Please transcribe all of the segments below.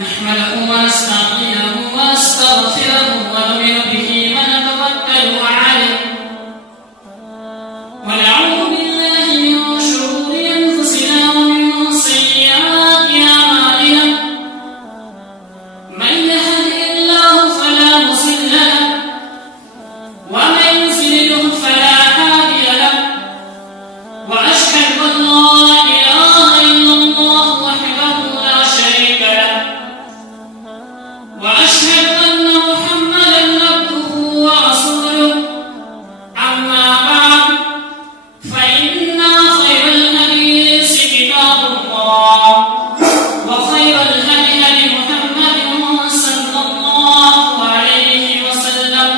نحمده ونستعينه ونستغفره ونؤمن به ونتوكل عليه ونعوذ بالله من شرور أنفسنا ومن سيئات أعمالنا من يهده الله فلا مضل له ومن يضلل فلا هادي له وأشهد أن لا إله إلا الله وحده لا شريك له وأشهد أن محمدا عبده ورسوله أما بعد فإن خير الحديث كتاب الله وخير الهدي هدي محمد صلى الله عليه وسلم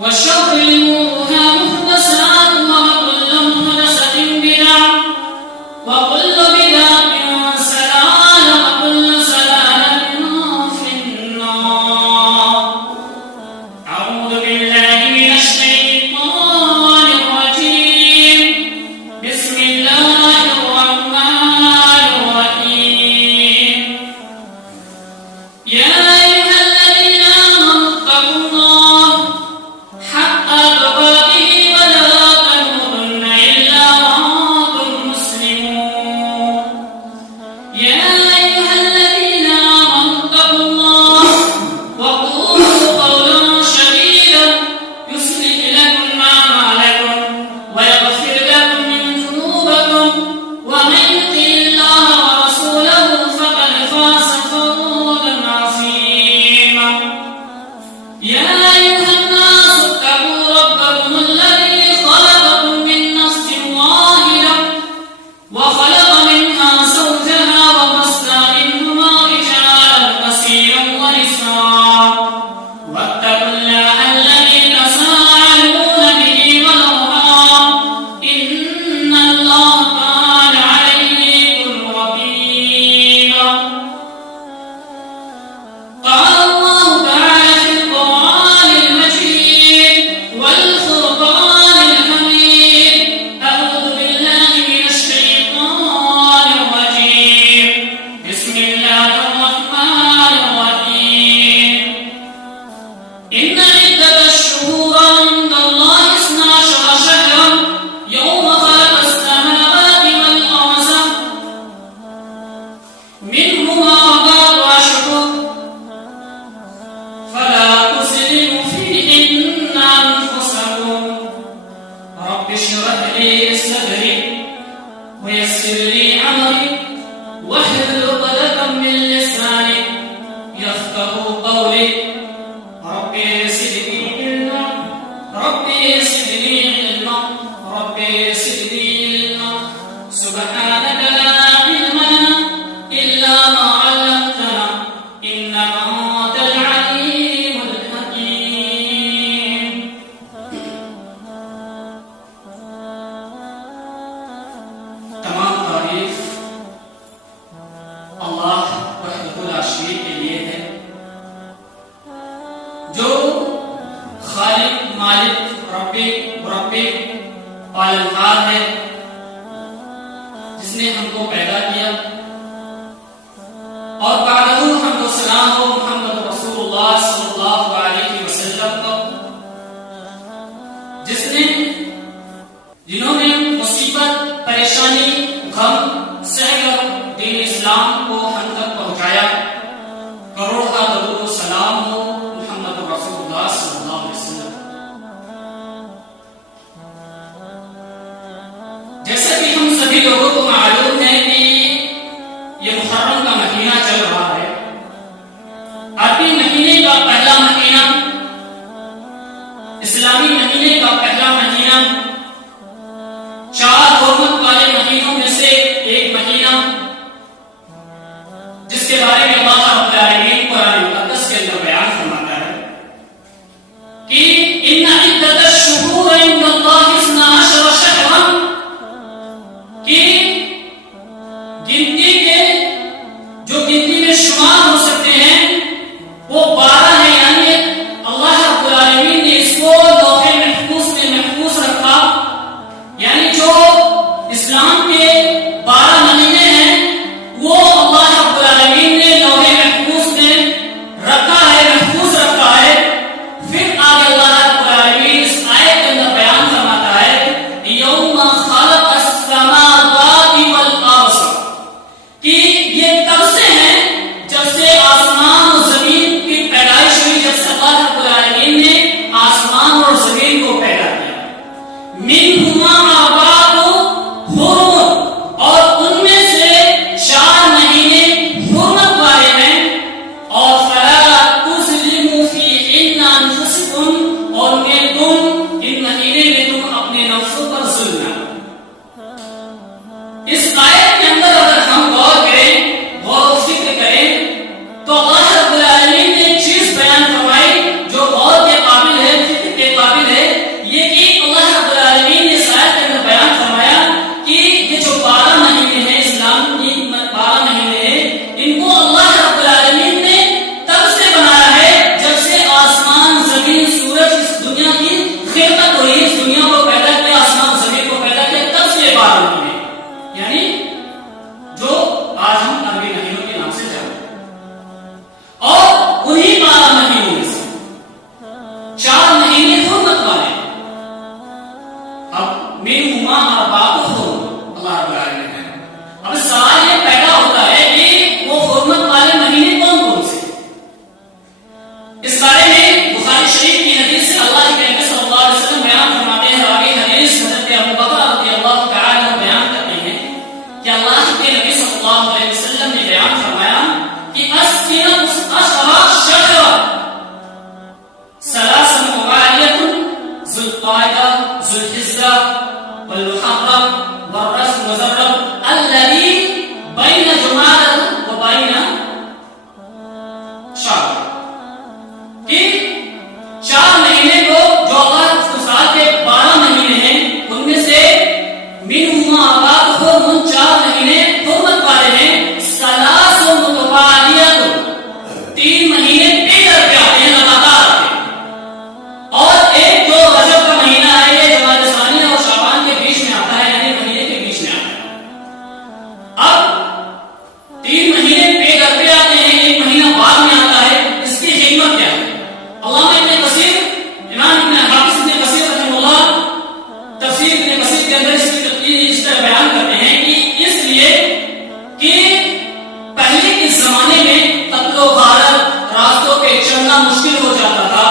وشر الأمور محدثاتها وكل محدثة بدعة وكل بدعة ضلالة وكل ضلالة في النار. أعوذ بالله من الشيطان الرجيم. بسم الله الرحمن الرحيم. يا أيها الذين آمنوا اتقوا الله حق تقاته ولا تموتن إلا وأنتم مسلمون. يا أيها الذين آمنوا اتقوا الله وقولوا قولا سديدا يصلح لكم أعمالكم ويغفر لكم من ذنوبكم ومن يطع الله ورسوله فقد فاز فوزا عظيما. يا أيها الناس اتقوا ربكم الذي خلقكم من نفس واحدة وخلق منها زوجها وبث منهما رجالا كثيرا ونساء واتقوا الله الذي تساءلون به والأرحام إن الله كان عليكم رقيبا. قال الله تعالى في القرآن المجيد والفرقان الحميد. أعوذ بالله من الشيطان الرجيم. بسم الله الرحمن الرحيم. إن عدة الشهور عند الله 12 شهرا يوم خلق السماوات والأرض منهما 4 أشهر فلا تظلموا فيهن أنفسكم. رب اشرح لي صدري ويسر لي أمري واحلل عقدة من لساني يفقهوا قولي. ربي زدني علما ربي زدني علما ربي زدني علما. سبحانك لا علم لنا إلا ما علمتنا إنك أنت العليم الحكيم. تمام تعریف اللہ وحدہ لا شریک کے لیے ہے جو خالق مالک رب مربی پالنہار ہے، جس نے ہم کو پیدا کیا، اور بعدہ حمد و سلام ہو محمد رسول اللہ صلی اللہ علیہ وسلم کو، جنہوں نے مصیبت پریشانی غم سہ کر دین اسلام کو ہم تک پہنچایا. کروڑ کا درود و سلام ہو محمد رسول اللہ صلی اللہ علیہ وسلم. جیسا کہ ہم سبھی لوگوں کو معلوم ہے کہ یہ محرم کا مہینہ چل رہا ہے. عربی مہینے کا پہلا مہینہ، اسلامی مہینے کا پہلا مہینہ، 4 حرمت والے مہینوں میں سے ایک مہینہ. 3 مہینے پیٹ پہ آتے ہیں، 1 مہینہ بعد میں آتا ہے، اس کی حکمت کیا ہے؟ علامہ ابن کثیر، امام ابن حافظ ابن کثیر رحمہ اللہ تفسیر ابن کثیر کے اندر اس کی تفصیل اس طرح بیان کرتے ہیں کہ اس لیے کہ پہلے کے زمانے میں قتل و غارت، راستوں پہ چلنا مشکل ہو جاتا تھا،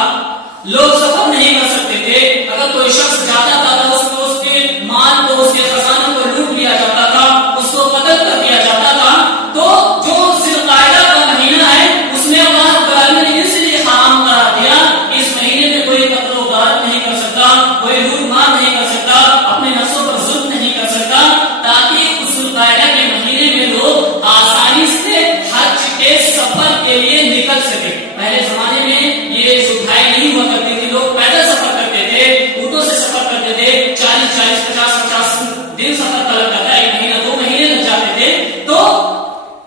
لوگ سفر نہیں کر سکتے تھے، اگر کوئی شخص جاتا تھا تو اس کے مال کو، اس کے خزانوں کو لوٹ لیا جاتا تھا، اس کو قتل کر دیا جاتا تھا۔ تو جو ذی القعدہ کا مہینہ ہے اس میں اللہ رب العالمین نے اس لیے حرام قرار دیا کہ اس مہینے میں کوئی قتل و غارت نہیں کر سکتا، کوئی لوٹ مار نہیں کر سکتا، اپنے نفسوں پر ظلم نہیں کر سکتا، تاکہ اس ذی القعدہ کے مہینے میں لوگ آسانی سے حج کے سفر کے لیے نکل سکے۔ پہلے زمانے میں یہ سویدھائیں نہیں ہوا کرتی تھی، لوگ پیدل سفر کرتے تھے، اونٹوں سے سفر کرتے تھے، 40 50 دن سفر کا لگتا تھا، 1 مہینہ 2 مہینے لگ جاتے تھے۔ تو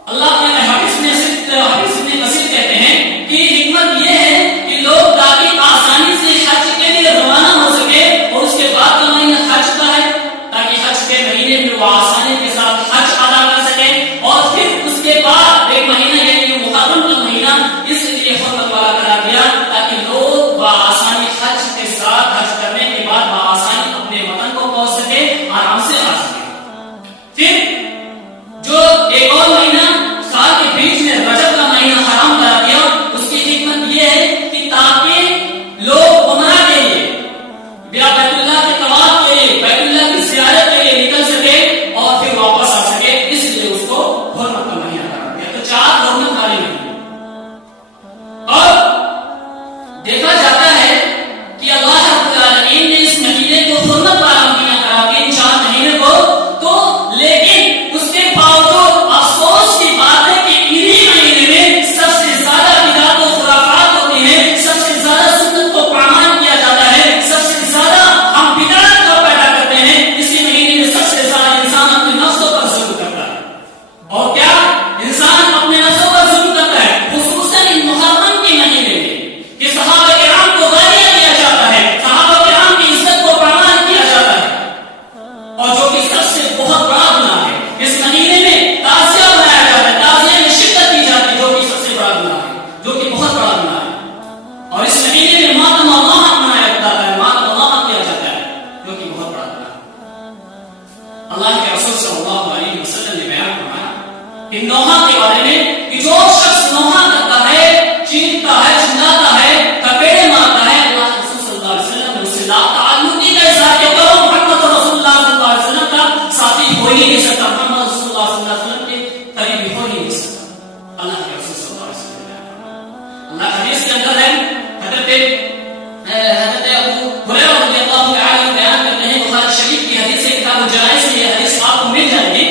اللہ کے حافظ ابن کثیر کہتے ہیں کہ حکمت یہ ہے کہ لوگ تاکہ آسانی سے حج کے لیے روانہ ہو سکے، اور اس کے بعد کا مہینہ حج کا ہے، تاکہ حج کے مہینے میں وہ آسانی کے ساتھ حج ادا کر سکے، اور پھر اس کے بعد 1 مہینہ یعنی محرم کا مہینہ اس لیے حرمت والا قرار دیا تاکہ لوگ بآسانی حج کے ساتھ حج کرنے کے بعد بآسانی اپنے وطن کو پہنچ سکے، آرام سے آ سکے۔ پھر جو ایک اور مہینہ سال کے بیچ میں رجب کا مہینہ حرام کرا دیا، اس کی حکمت یہ ہے کہ تاکہ لوگ عمرہ کے لیے یا بیت اللہ کے طواف کے لیے، بیت اللہ کی زیارت کے لیے نکل سکے اور پھر واپس آ سکے، اس لیے اس کو حرمت کا مہینہ قرار دیا۔ تو 4 حرمت والے مہینے۔ اور دیکھا جاتا ہے کہ اللہ رب العالمین نے اس مہینے کو حرمت والا مہینہ قرار دیا، 4 مہینے کو، تو لیکن اس کے باوجود افسوس کی بات ہے کہ انہی مہینے میں سب سے زیادہ بدعات و خرافات ہوتی ہیں، سب سے زیادہ سنت کو پامال کیا جاتا ہے، سب سے زیادہ ہم بدعت کو پیدا کرتے ہیں۔ اسی مہینے میں سب سے زیادہ انسان اپنے نفسوں پر ظلم کرتا ہے، اور کیا انسان اپنے نفسوں پر ظلم کرتا ہے، خصوصاً ان محرم کے مہینے میں کہ صحابہ کرام کو غالیہ دیا جاتا ہے، صحابہ کرام کی عزت کو پامال کیا جاتا ہے، اور جو کہ سب سے بہت بڑا گناہ ہے۔ اس مہینے میں تعزیہ منایا جاتا ہے، تعزیہ میں شرکت کی جاتی ہے، جو کہ سب سے بڑا گناہ ہے، جو کہ بہت بڑا گناہ ہے۔ اور اس مہینے میں ماتم اللہ منایا جاتا ہے، ماتم اللہ کیا جاتا ہے، جو کہ بہت بڑا گناہ ہے۔ اللہ کے رسول صلی اللہ علیہ وسلم نے بیان فرمایا کہ نوحہ کے بارے میں کہ جو شخص نوحہ کرتا ہے، چیختا ہے، چلاتا ہے، تپیڑے مارتا ہے، اللہ کے رسول صلی اللہ علیہ وسلم نے اسے لا تعلقی کا اظہار کیا، تو محمد رسول اللہ صلی اللہ علیہ وسلم کا ساتھی ہو ہی نہیں سکتا، محمد رسول اللہ صلی اللہ علیہ وسلم کے قریبی ہو ہی نہیں سکتا۔ اللہ کے رسول صلی اللہ علیہ وسلم نے اللہ حدیث کے اندر ہے، حضرت ابو ہریرہ رضی اللہ تعالی عنہ بیان کرتے ہیں، بخاری شریف کی حدیث ہے، کتاب الجنائز میں یہ حدیث آپ کو مل جائے گی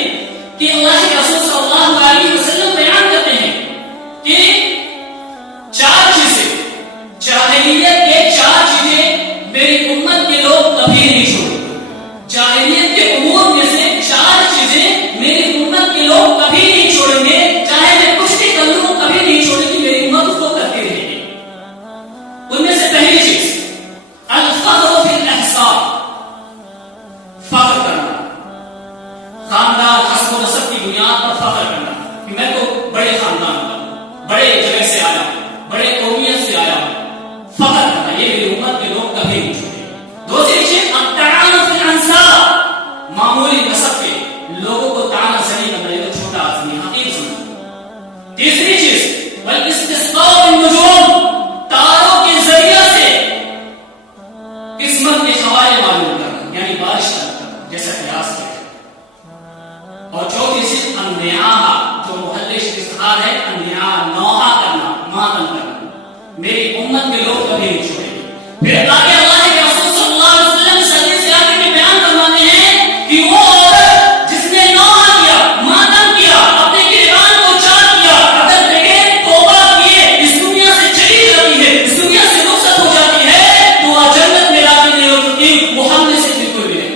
کہ اللہ کے رسول صلی اللہ علیہ وسلم بیان کرتے ہیں کہ 4 چیزیں، جاہلیت کے 4 چیزیں میری امت کے لوگ کبھی نہیں چھوڑیں۔ جاہلیت کے امور میں سے 4 چیزیں میری امت کے لوگ کبھی نہیں چھوڑیں گے، چاہے میں کچھ بھی کر لوں کبھی نہیں چھوڑیں گی، میری امت اس کو کرتی رہے گی۔ ان میں سے پہلی چیز الفخر فی الاحساب، فخر کرنا، خاندان حسب و نسب کی بنیاد پر فخر کرنا کہ میں تو بڑے خاندان کا، بڑے جگہ سے آیا ہوں، بڑے قومیت سے آیا ہوں، فخر کرنا، یہ میری امت کے لوگ کبھی نہیں چھوڑیں۔ دوسری چیز الطعن فی الانساب، معمولی نسب کے لوگوں کو طعن زنی کرنا، یہ تو چھوٹا آدمی حقیر سمجھنا۔ تیسری چیز والاستسقاء بالنجوم، تاروں کے ذریعے سے قسمت کے حوالے معلوم کرنا، یعنی بارش کرنا، جیسا قیاس کیا۔ اور چوتھی چیز النیاحہ، جو محل استخار ہے، النیاحہ، نوحہ کرنا، ماتم کرنا، میری امت کے لوگ کبھی نہیں چھوڑیں گے۔ پھر آگے اللہ کے رسول صلی اللہ علیہ وسلم صدیق سے آگے میں بیان کرواتے ہیں کہ وہ عورت جس نے نوحہ کیا، ماتم کیا، اپنے گریبان کو چاک کیا، اگر بغیر توبہ کیے اس دنیا سے چلی جاتی ہے، اس دنیا سے رخصت ہو جاتی ہے، تو وہ جنت میں داخل نہیں ہو سکتی، وہ ہم میں سے بالکل بھی نہیں۔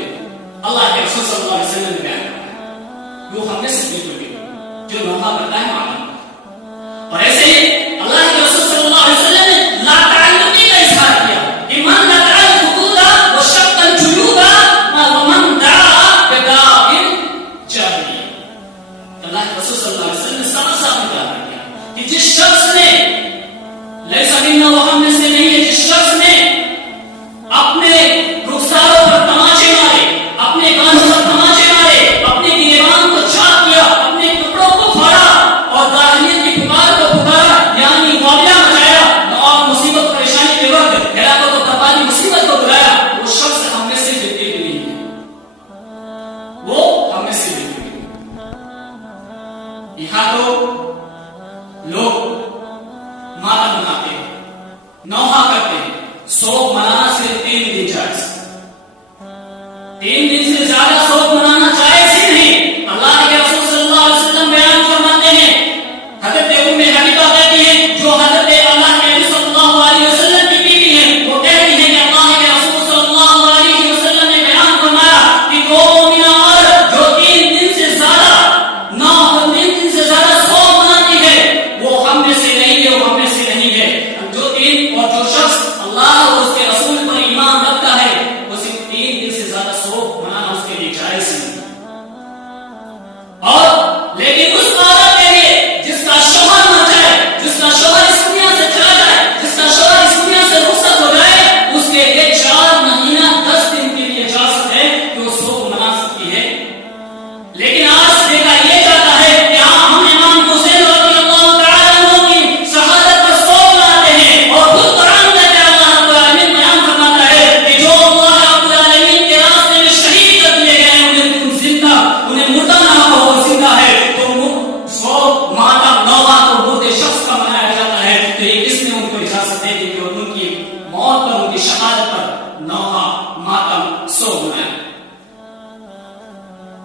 اللہ کے رسول صلی اللہ علیہ وسلم نے بیان کروایا وہ ہم میں سے بالکل بھی نہیں، جو نوحہ کرتا ہے ماتم۔ اور ایسے ہی اللہ کے رسول صلی اللہ علیہ وسلم نے لا تعلقی کا اظہار کیا کہ من لا تعلق حدودا وشق الجیوبا ومن دعا بداء الجاہلیہ۔ اللہ کے رسول صلی اللہ علیہ وسلم نے صاف صاف بتا دیا کہ جس شخص نے لیسا منا وہ ہم میں سے نہیں ہے، جس شخص نے اپنے رخساروں پر تماچے مارے، اپنے گانوں پر تماچے مارے، اپنے گریبان کو چاک کیا، اپنے کپڑوں کو پھاڑا اور داخلیت کی پکار کو پکارا، یعنی معاملہ مچایا اور مصیبت پریشانی کے وقت ہلاکت و تباہی مصیبت کو بلایا، وہ شخص ہم میں سے بالکل بھی نہیں ہے، وہ ہم میں سے بالکل بھی نہیں ہے۔ یہاں تو لوگ ماتم مناتے ہیں، نوحہ کرتے ہیں، سوگ منانا صرف 3 دن جائز، 3 دن سے زیادہ سوگ منانا جائز ہی نہیں۔ اللہ کے رسول صلی اللہ علیہ وسلم بیان فرماتے ہیں، حضرت ام حبیبہ کہتی ہیں جو حضرت اللہ کے نبی صلی اللہ علیہ وسلم کی بیوی ہیں، وہ کہتی ہیں کہ اللہ کے رسول صلی اللہ علیہ وسلم نے بیان فرمایا کہ وہ مومنہ عورت جو 3 دن سے زیادہ 9 دن سے زیادہ سوگ مناتی ہے وہ ہم میں سے نہیں ہے، وہ ہم میں سے نہیں ہے۔ جو شخص اللہ اور اس کے رسول پر ایمان رکھتا ہے وہ صرف 3 دن سے زیادہ سوگ منانا اس کے لیے جائز نہیں۔ اور لیکن اس عورت کے لیے جس کا شوہر مر جائے، جس کا شوہر اس دنیا سے چلا جائے، جس کا شوہر اس دنیا سے رخصت ہو جائے، اس کے لیے 4 مہینہ 10 دن کے لیے اجازت ہے کہ وہ سوگ منا سکتی ہے۔ لیکن آج دیکھا یہ جاتا ہے کہ ہم امام حسین رضی اللہ تعالیٰ عنہ کی شہادت پر سوگ مناتے ہیں اور خود قرآن میں اللہ رب العالمین بیان فرماتا ہے کہ جو اللہ رب العالمین کے راستے میں شہید کر دیے گئے ہیں انہیں زندہ، انہیں مردہ نہ ہو، وہ زندہ ہے، تو سوگ ماتم نوحہ تو مردے شخص کا منایا جاتا ہے۔ تو یہ کس نے ان کو اجازت دے دی کہ ان کی موت پر، ان کی شہادت پر نوحہ ماتم سوگ منائے؟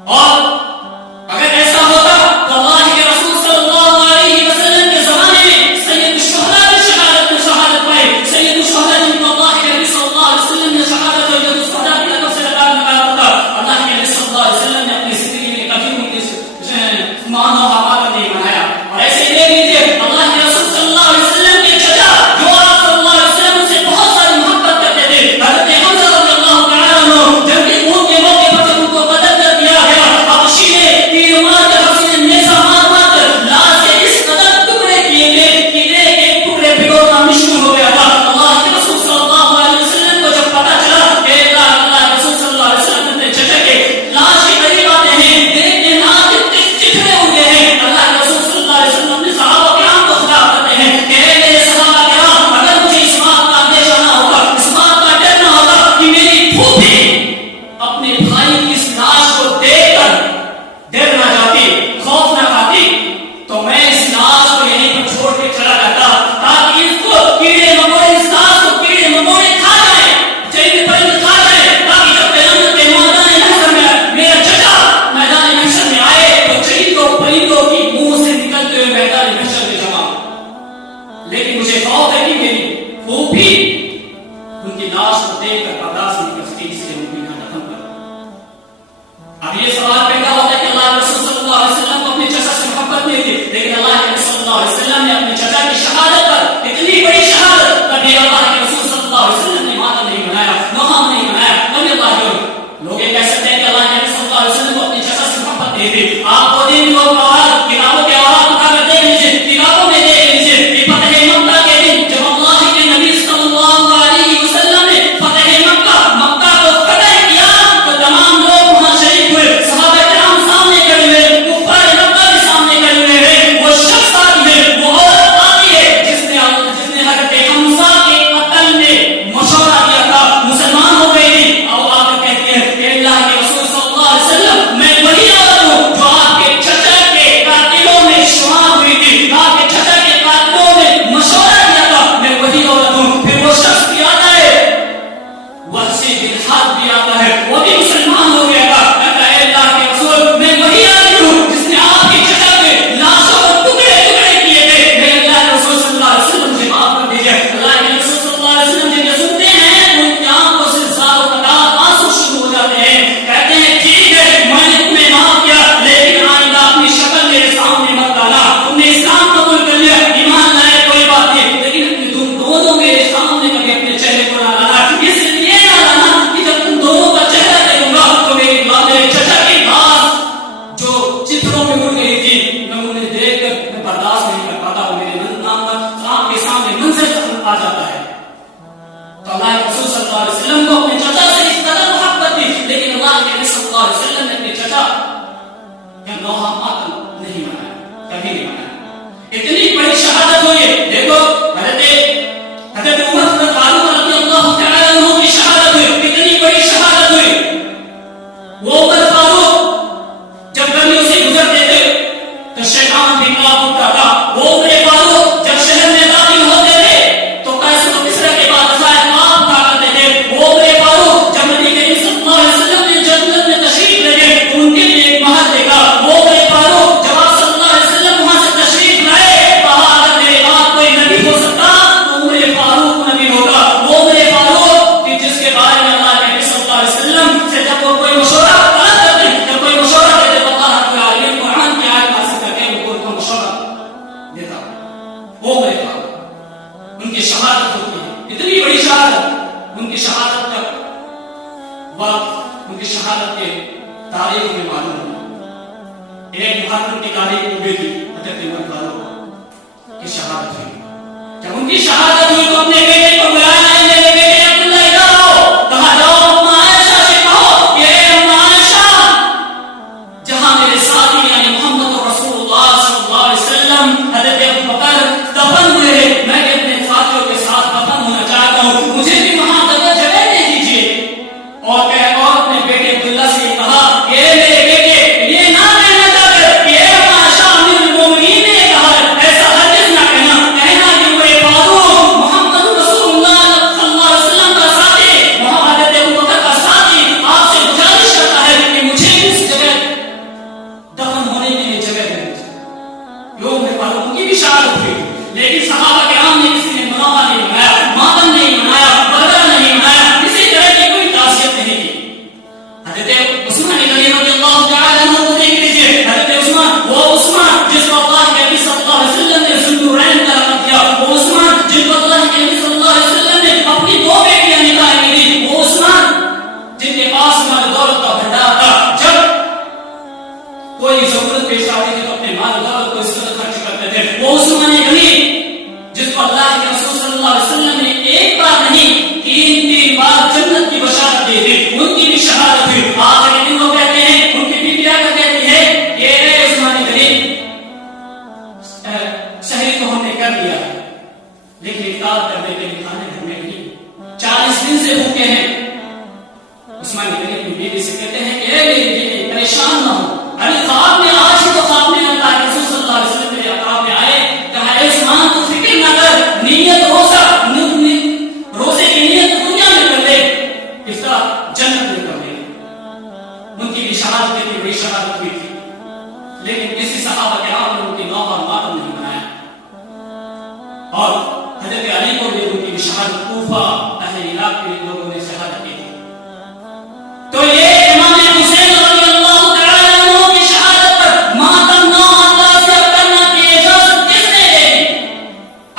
اور اگر ایسا ہوتا تو اللہ کے رسول صلی اللہ علیہ وسلم کے زمانے میں سید الشہداء کی شہادت پائے، سید الشہداء جن کو اللہ کے نبی صلی اللہ علیہ وسلم نے شہادت اور جد الشہداء کی لقب سے لگایا ہوتا، اللہ کے نبی صلی اللہ علیہ وسلم نے اپنی زندگی میں کبھی ان کی مانو حوالہ نہیں بنایا۔ اور ایسے دیکھ لیجیے اللہ کے رسول صلی اللہ علیہ وسلم کے چچا جو آپ صلی اللہ علیہ وسلم سے بہت ساری محبت کرتے تھے، حضرت حمزہ رضی اللہ تعالیٰ عنہ، جب کہ اونٹ کے موقع پر جب ان کو قتل کر دیا گیا، حبشی نے تیر مار کر، حبشی نے نیزہ مار مار کر لاش کے اس قدر ٹکڑے کیے گئے کہ ایک ٹکڑے بھگونا مشکل ہو گیا تھا۔ اللہ کے رسول صلی اللہ علیہ وسلم کو جب پتا چلا کہ اللہ کے رسول صلی اللہ علیہ وسلم اپنے چچا کے لاش کے قریب آتے ہیں، دیکھتے ہیں آنکھ چٹھنے ہو گئے ہیں، اللہ کے رسول صلی اللہ علیہ وسلم اپنے صحابہ کرام کو خطاب کرتے ہیں کہ اے میرے صحابہ کرام، اگر مجھے اس بات کا اندیشہ نہ ہوتا، اس بات کا ڈر نہ ہوتا کہ میری پھوپھی اپنے بھائی کی اس لاش کو دیکھ کر ڈر نہ جاتی، خوف نہ کھاتی، تو میں اس لاش کو یہیں پر چھوڑ کے چلا جاتا تاکہ اس کو کیڑے مکوڑے، اس لاش کو کیڑے مکوڑے کھا جائیں، چرند پرند کھا جائیں، تاکہ جب قیامت کے میدان محشر میں میرا چچا میدان محشر میں آئے تو چرندوں پرندوں کی منہ سے نکلتے ہوئے میدان محشر میں جمع ہو۔ لیکن مجھے خوف ہے کہ میری پھوپھی ان کی لاش کو دیکھ کر برداشت نہیں کر سکتی، اس لیے ان کو یہاں دفن کر۔ اب یہ سوال پیدا ہوتا ہے کہ اللہ کے رسول صلی اللہ علیہ وسلم کو اپنے چچا سے محبت نہیں تھی، لیکن اللہ کے رسول صلی اللہ علیہ وسلم نے اپنے چچا کی شہادت پر، اتنی بڑی شہادت پر بھی اللہ کے رسول صلی اللہ علیہ وسلم نے ماتم نہیں منایا، نوحہ نہیں منایا۔ نبی اللہ کے لوگ یہ کہہ سکتے ہیں کہ اللہ کے رسول صلی اللہ علیہ وسلم کو اپنے چچا سے محبت نہیں تھی۔ آپ کو دن لوگ کتابوں کے اوراق اٹھا کر دیکھ لیجیے، کتابوں میں دیکھ لیجیے کہ فتح مکہ کے دن جب اللہ کے نبی صلی اللہ علیہ وسلم نے فتح مکہ کو فتح کیا تو تمام لوگ وہاں شریک ہوئے، صحابہ کرام سامنے کھڑے ہوئے، کفار مکہ بھی سامنے کھڑے ہوئے ہیں۔ وہ شخص آتی ہے، وہ عورت آتی ہے جس نے حضرت حمزہ کے قتل میں مشورہ دیا تھا، مسلمان ہو گئی تھی، اور آ کر کہتی ہے کہ اللہ کے رسول صلی اللہ علیہ وسلم میں وہی عورت ہوں جو آپ کے چچا کے نوحہ ماتم نہیں منایا، کبھی نہیں منایا۔ اتنی بڑی شہادت ہوئی ہے، دیکھو حضرت عمر بن فاروق رضی اللہ تعالیٰ عنہ کی شہادت ہوئی، کتنی بڑی شہادت ہوئی۔ وہ عمر فاروق جب گلیوں سے گزرتے تھے تو شیطان بھی کاپ اٹھتا تھا۔ وہ عمر فاروق جب شہر میں داخل ہوتے تھے تو قیس و کسریٰ کے بادشاہ کاپ اٹھا کرتے تھے۔ وہ عمر فاروق جب نبی کریم صلی اللہ علیہ وسلم نے جنت میں تشریف لے گئے تو ان کے لیے ایک محل دیکھا۔ وہ عمر فاروق جب آپ صلی اللہ علیہ وسلم وہاں سے تشریف لائے، کہا اگر میرے بعد کوئی نبی ہو سکتا تو عمر فاروق نبی ہوگا۔ وہ عمر فاروق کہ جس کے بارے میں اللہ کے نبی صلی اللہ علیہ وسلم سے جب وہ کوئی مشورہ طلب کرتے، جب کوئی مشورہ دیتے تو اللہ رب العالمین قرآن کی آیت حاصل کر کے ان کو مشورہ دیتا۔ وہ عمر فاروق، ان کی شہادت ہوتی ہے، اتنی بڑی شہادت، ان کی شہادت کا وقت، ان کی شہادت کے تاریخ میں معلوم ہے۔ ایک محرم کی تاریخ کو بھی حضرت عمر فاروق کی شہادت ہوئی۔ جب ان کی شہادت ہوئی تو اپنے بیٹے کو بلایا، میرے بیٹے عبداللہ ادھر آؤ، کہا جاؤ اما عائشہ سے کہو کہ اے اما عائشہ، جہاں میرے ساتھی یعنی محمد رسول اللہ صلی اللہ علیہ وسلم حضرت ابوبکر دفن ہوئے ہیں، میں بھی اپنے ساتھیوں کے ساتھ دفن ہونا چاہتا ہوں، مجھے بھی وہاں جگہ دے دیجیے۔ اور اپنے بیٹے عبداللہ سے کہا کہ میرے بیٹے یہ نہ کہنا چاہتے کہ اے اما عائشہ امیر المومنین نے کہا، ایسا ہرگز نہ کہنا، کہنا کہ عمر فاروق محمد رسول اللہ صلی اللہ علیہ وسلم کا ساتھی، حضرت ابوبکر کا ساتھی آپ سے گزارش کرتا ہے کہ مجھے اس جگہ دفن ہونے کے لیے جگہ دے دیجیے۔ یہ عمر فاروق کی بھی شہادت ہوئی، لیکن صحابہ کرام نے کسی نے مناوا نہیں منایا، ماتم نہیں منایا، بدر نہیں منایا، کسی طرح کی کوئی تعزیت نہیں کی۔ حضرت عثمان رضی اللہ تعالیٰ عنہ کو دیکھ لیجیے، حضرت عثمان، وہ عثمان جس کو اللہ کے نبی صلی اللہ علیہ وسلم نے ذوالنورین کا لقب دیا، وہ عثمان جن کو اللہ کے نبی صلی اللہ علیہ وسلم نے اپنی دو بیٹیاں نکاح کی تھی، وہ عثمان جن کے پاس مال دولت کا بھنڈار تھا، جب کوئی ضرورت پیش آتی تھی تو اپنے مال دولت کو اس طرح خرچ کرتے تھے۔ وہ عثمان غنی جس کو اللہ کے رسول صلی اللہ علیہ وسلم نے ایک بار نہیں تین بار جنت کی بشارت دی تھی، ان کی بھی شہادت ہوئی۔ آخر کے دن وہ کہتے ہیں، ان کی بیٹی آ کر کہتی ہے کہ اے عثمان غنی، شہید تو ہم نے کر دیا لیکن افطار کرنے کے لیے کھانے گھر میں نہیں، 40 دن سے بھوکے ہیں۔ عثمان غنی اپنی بیٹی سے کہتے ہیں کہ اے میری بیٹی پریشان نہ ہو، ارے خواب میں آج ہی تو خواب میں اللہ کے رسول صلی اللہ علیہ وسلم میرے خواب میں آئے، کہا اے عثمان تو فکر نہ کر، نیت روزے کی نیت دنیا میں کر لے، افطار جنت میں کر لے۔ ان کی بھی شہادت کی بڑی شہادت ہوئی تھی، لیکن کسی صحابہ کرام نے ان کی نوحہ ماتم نہیں منایا۔ اور حضرت علی کو بھی ان کی شہادت کوفہ اہل عراق کے لوگوں نے شہادت کی تھی۔ تو یہ امام حسین رضی اللہ تعالیٰ عنہ کی شہادت پر ماتم نوحہ تعزیہ کرنا کی اجازت کس نے دے دی؟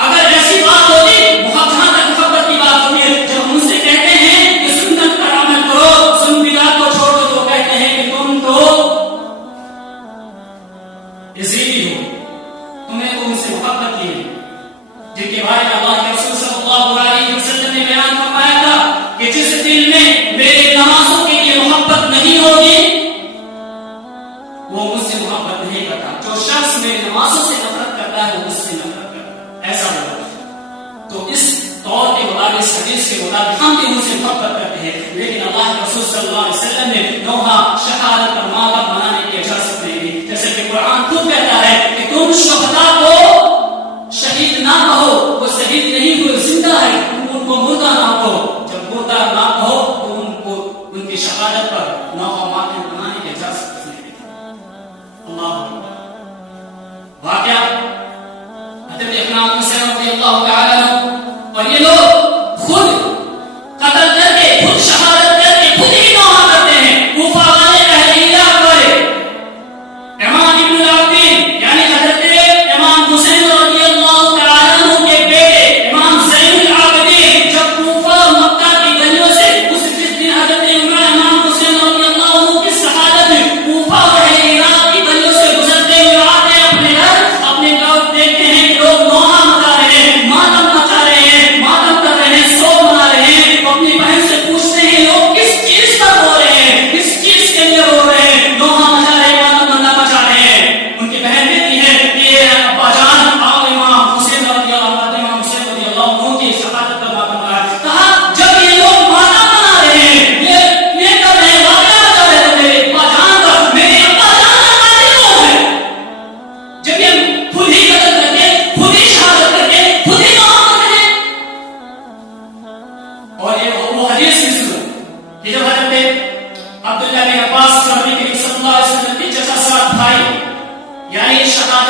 اگر ایسی بات ہوتی، جہاں تک محبت کی بات ہوتی ہے، جب ان سے کہتے ہیں کہ سنت پر عمل کرو، سن بدعت کو چھوڑ دو، تو کہتے ہیں کہ تم تو یزیدی ہو، تمہیں تو ان سے محبت نہیں ہے، جن کے بارے میں اللہ کے رسول صلی اللہ علیہ وسلم نے بیان فرمایا تھا کہ جس دل میں میری نمازوں کے لیے محبت نہیں ہوگی وہ مجھ سے محبت نہیں کرتا، جو شخص میری نمازوں سے نفرت کرتا ہے وہ مجھ سے نفرت کرتا ہے، ایسا ہوگا۔ تو اس طور کے مطابق، اس حدیث کے مطابق ہم بھی ان سے محبت کرتے ہیں، لیکن اللہ کے رسول صلی اللہ علیہ وسلم نے نوحہ شہادت پر ماتم منانے کی اجازت نہیں دی، جیسے کہ قرآن خود کہتا ہے کہ تم شہداء کو شہید نہ کہو، وہ شہید نہیں ہوئے، زندہ ہے، ان کو مردہ نہ کہو، جب مردہ نہ کہو تو ان کو ان کی شہادت پر نوحہ ماتم منانے کی اجازت نہیں دی۔ اللہ واقعہ حضرت امام حسین رضی اللہ تعالیٰ عنہ، اور یہ لوگ خود قتل کر کے، خود شہادت کر کے، خود ہی نوحہ کرتے ہیں، کوفہ والے، اہل عراق والے،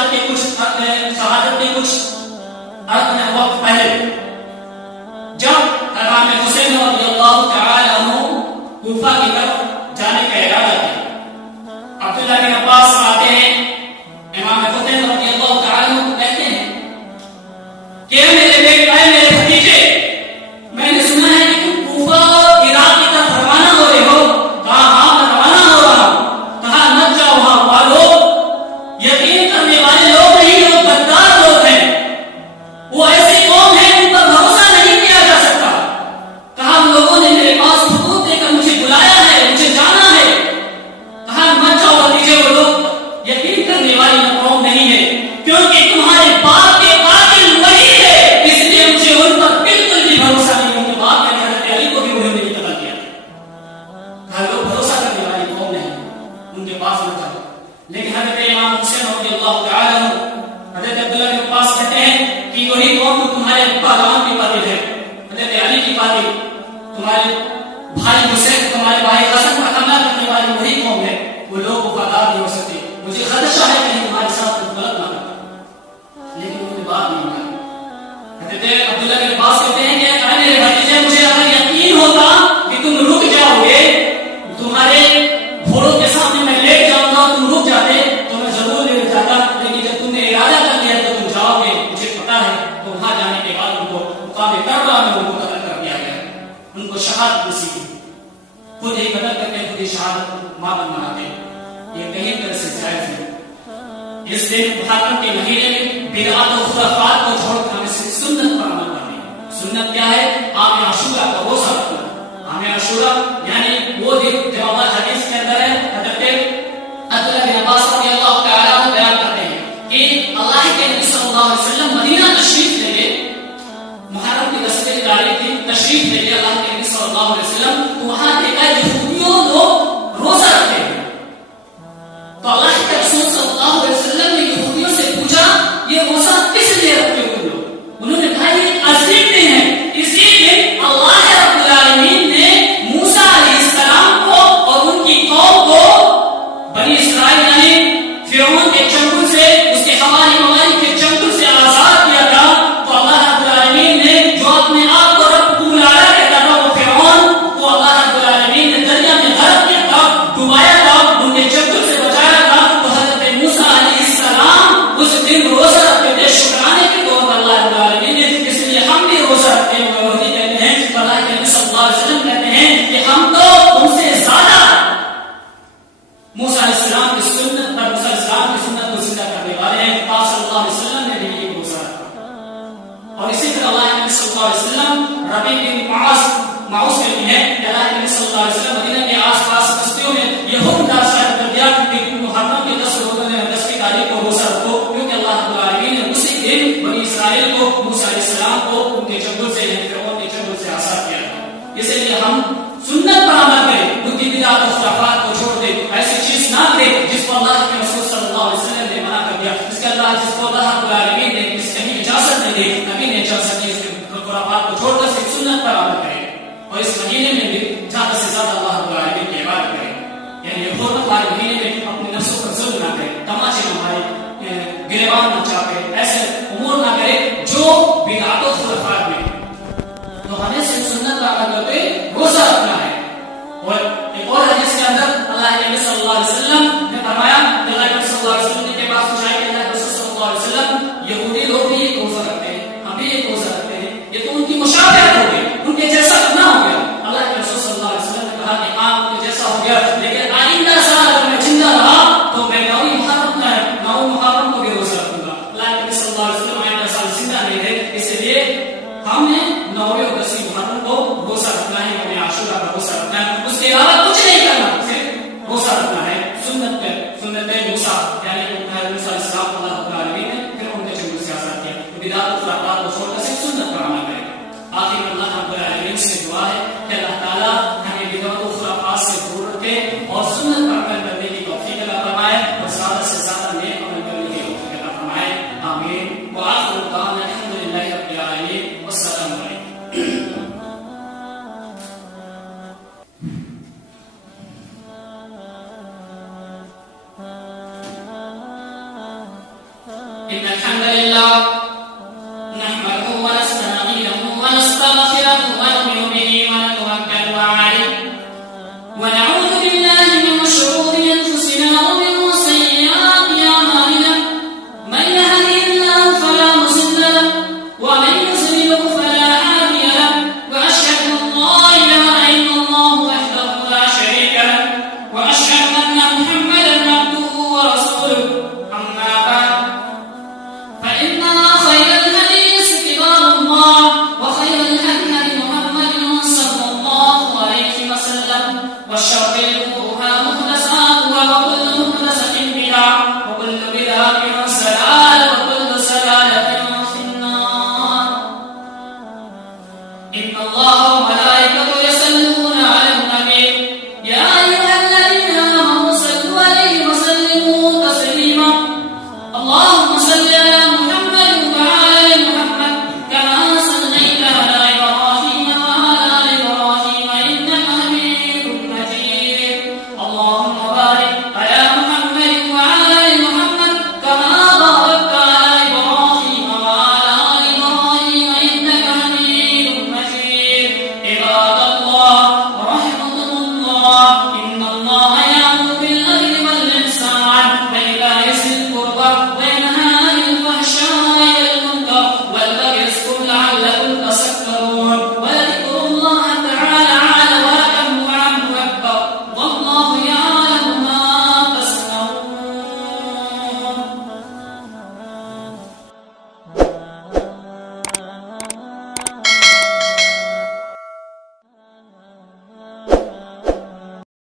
شہادت کے کچھ وقت پہلے جب امام حسین رضی اللہ تعالی عنہ کوفہ کی طرف جانے کا ارادہ کیا، عبداللہ بن عباس آتے ہیں، امام حسین رضی اللہ تعالی عنہ کو کہتے ہیں کہ میرے بیٹے، اے میرے بھتیجے، میں نے سنا ہے کہ تم کوفہ عراق کی طرف روانہ ہو رہے ہو۔ کہا ہاں میں روانہ ہو رہا ہوں۔ کہا مت جاؤ، وہاں لوگ یقین کرنے والے لوگ نہیں، لوگ بدکار لوگ ہیں، وہ ایسی قوم ہے ان پر بھروسہ نہیں کیا جا سکتا۔ کہا ان لوگوں نے میرے پاس حقوق دے کر مجھے بلایا ہے، مجھے جانا ہے۔ کہا مت جاؤ بھتیجے، وہ لوگ یقین کرنے والی قوم نہیں ہے، کیونکہ تمہارے باپ کے قاتل وہی ہے، اس لیے مجھے ان پر بالکل بھی بھروسہ نہیں۔ ان کے باپ نے حضرت علی کو بھی انہوں نے قتل کیا۔ کہا لوگ بھروسہ کرنے والی قوم نہیں، ان کے پاس نہ جاؤ۔ لیکن حضرت امام حسین رضی اللہ تعالی عنہ، حضرت عبداللہ کے پاس کہتے ہیں کہ وہی قوم جو تمہارے ابا جان کی قاتل ہے، حضرت علی کی قاتل، تمہارے بھائی حسین، تمہارے بھائی حسن کا حملہ کرنے والی وہی قوم ہے، وہ لوگ وفادار نہیں ہو سکتے، مجھے خدشہ ہے کہ تمہارے ساتھ کچھ غلط نہ کرتا۔ لیکن انہوں نے بات نہیں مانی۔ حضرت عبداللہ کے پاس کہتے ہیں کہ اے میرے بھتیجے، مجھے اگر یقین ہوتا کہ تم رک جاؤ گے، تمہارے گھوڑوں کے سامنے میں لیٹ جاؤں گا، تم رک جاتے تو میں ضرور لے جاتا، لیکن جب تم نے ارادہ کر لیا تو تم جاؤ گے، مجھے پتا ہے۔ تو وہاں جانے کے بعد ان کو مقام کربلا میں ان کو قتل کر دیا گیا، ان کو شہادت نصیب ہوئی۔ خود ہی قتل کرتے ہیں، خود ہی شہادت ماتم مناتے ہیں، یہ کہیں طرح سے جائز نہیں۔ اس دن محرم کے مہینے میں بدعات و خرافات کو چھوڑ کر ہمیں صرف سنت پر عمل کرنی ہے۔ سنت کیا ہے؟ عام عاشورہ کا روزہ رکھنا۔ عام عاشورہ یعنی وہ دن جو ہمارے حدیث کے اندر ہے، حضرت عبداللہ بن عباس رضی اللہ تعالی عنہ بیان کرتے ہیں کہ اللہ کے نبی صلی اللہ علیہ وسلم مدینہ تشریف لے گئے، محرم کی 10 تاریخ کی تشریف لے گئے اللہ کے نبی صلی اللہ علیہ وسلم، تو وہاں دیکھا یہودیوں لوگ روزہ رکھتے ہیں۔ تو اللہ کے رسول صلی اللہ علیہ وسلم نے یہودیوں سے پوچھا یہ روزہ کس لیے رکھتے ہو تم لوگ؟ انہوں نے کہا یہ عظیم دن ہے، اسی دن اللہ رب العالمین نے موسیٰ علیہ السلام کو اور ان کی قوم کو بنی اسرائیل یعنی فرعون کے چنگل سے، اس کے حوالی ممالک کے چنگل سے آزاد کیا تھا۔ تو اللہ رب العالمین نے جو اپنے آپ کو رب کو بلایا کہتا تھا وہ فرعون، تو اللہ رب العالمین نے دریا میں غرق کیا تھا، ڈبایا تھا، ان کے چنگل سے بچایا تھا۔ تو حضرت موسیٰ علیہ السلام اس دن روزہ رکھتے تھے شکرانے کے طور پر اللہ رب العالمین نے، اس لیے ہم بھی روزہ رکھتے ہیں۔ وہی کہتے ہیں کہ اللہ کے نبی صلی اللہ علیہ وسلم کہتے ہیں کہ ہم تو ان سے زیادہ موسیٰ علیہ السلام کی سنت پر، موسیٰ علیہ السلام کی سنت کو زندہ کرنے والے ہیں۔ آپ صلی اللہ علیہ وسلم نے بھی یہ روزہ رکھا، اور اسی طرح اللہ کے نبی صلی اللہ علیہ وسلم ربیع بن معوذ کہتے ہیں کہ اللہ کے نبی صلی اللہ علیہ وسلم مدینہ کے آس پاس بستیوں میں یہ حکم صادر کر دیا کہ محرم کے 10 تاریخ کو روزہ رکھو، کیونکہ اللہ رب العالمین نے اسی دن بنی اسرائیل کو، موسیٰ علیہ السلام کو ان کے چنگل سے، یعنی فرعون کے چنگل سے آزاد کیا تھا۔ اس لیے ہم سنت پر عمل کریں، ان کی بدعات و خرافات کو چھوڑ دیں، ایسی چیز نہ کریں جس کو اللہ کے رسول صلی اللہ علیہ وسلم نے منع کر دیا، جس کے اللہ جس کو اللہ رب العالمین نے اس کی اجازت نہیں دی، نبی نے اجازت دی، اس کے خرافات کو چھوڑ کر صرف سنت پر عمل کریں، اور اس مہینے میں بھی زیادہ سے زیادہ اللہ رب العالمین کی عبادت کریں، یعنی حرمت والے مہینے میں اپنے نفسوں پر ظلم نہ کریں، تماچے نہ مارے، گریبان نہ چاپے، ایسے امور نہ کرے جو بدعات و خرافات میں۔ تو ہمیں صرف سنت پر عمل کرتے روزہ رکھنا ہے۔ اور ایک اور حدیث کے اندر اللہ کے نبی صلی اللہ علیہ وسلم نے فرمایا کہ اللہ کے نبی صلی اللہ علیہ وسلم نے کے پاس پوچھا کہ اللہ کے رسول صلی اللہ علیہ وسلم یہودی لوگ بھی ایک روزہ رکھتے ہیں، ہم بھی ایک روزہ رکھتے ہیں، یہ تو ان کی مشابہت ہو گئی، ان کے جیسا نہ ہو گیا۔ اللہ کے رسول صلی اللہ علیہ وسلم نے کہا کہ ہاں ان کے جیسا ہو گیا، لیکن آئندہ سال اگر میں زندہ رہا تو میں 9 محرم کو بھی روزہ رکھوں گا۔ اللہ کے نبی صلی اللہ علیہ وسلم آئندہ سال زندہ نہیں رہے، اس لیے ہم نے 9 اور 10 محرم کو روزہ رکھنا ہے، ہمیں عاشورہ کا روزہ رکھنا ہے، اس کے علاوہ کچھ نہیں کرنا، صرف روزہ رکھنا ہے۔ سنت موسیٰ یعنی موسیٰ علیہ السلام کو اللہ رب العالمین نے پھر ان کے چنگل سے آزاد کیا، تو بدعات و خرافات کو چھوڑ کر صرف سنت پر عمل کریں۔ آخر میں اللہ رب العالمین سے دعا ہے کہ اللہ تعالیٰ ہمیں بدعات و خرافات سے دور رکھے اور سنت پر عمل کرنے کی توفیق عطا فرمائے، اور زیادہ سے زیادہ نیک عمل کرنے کی توفیق عطا فرمائے، آمین۔ وآخر دعوانا الحمدللہ رب العالمین، والسلام علیکم۔ إن الحمد لله نحمده ونستعينه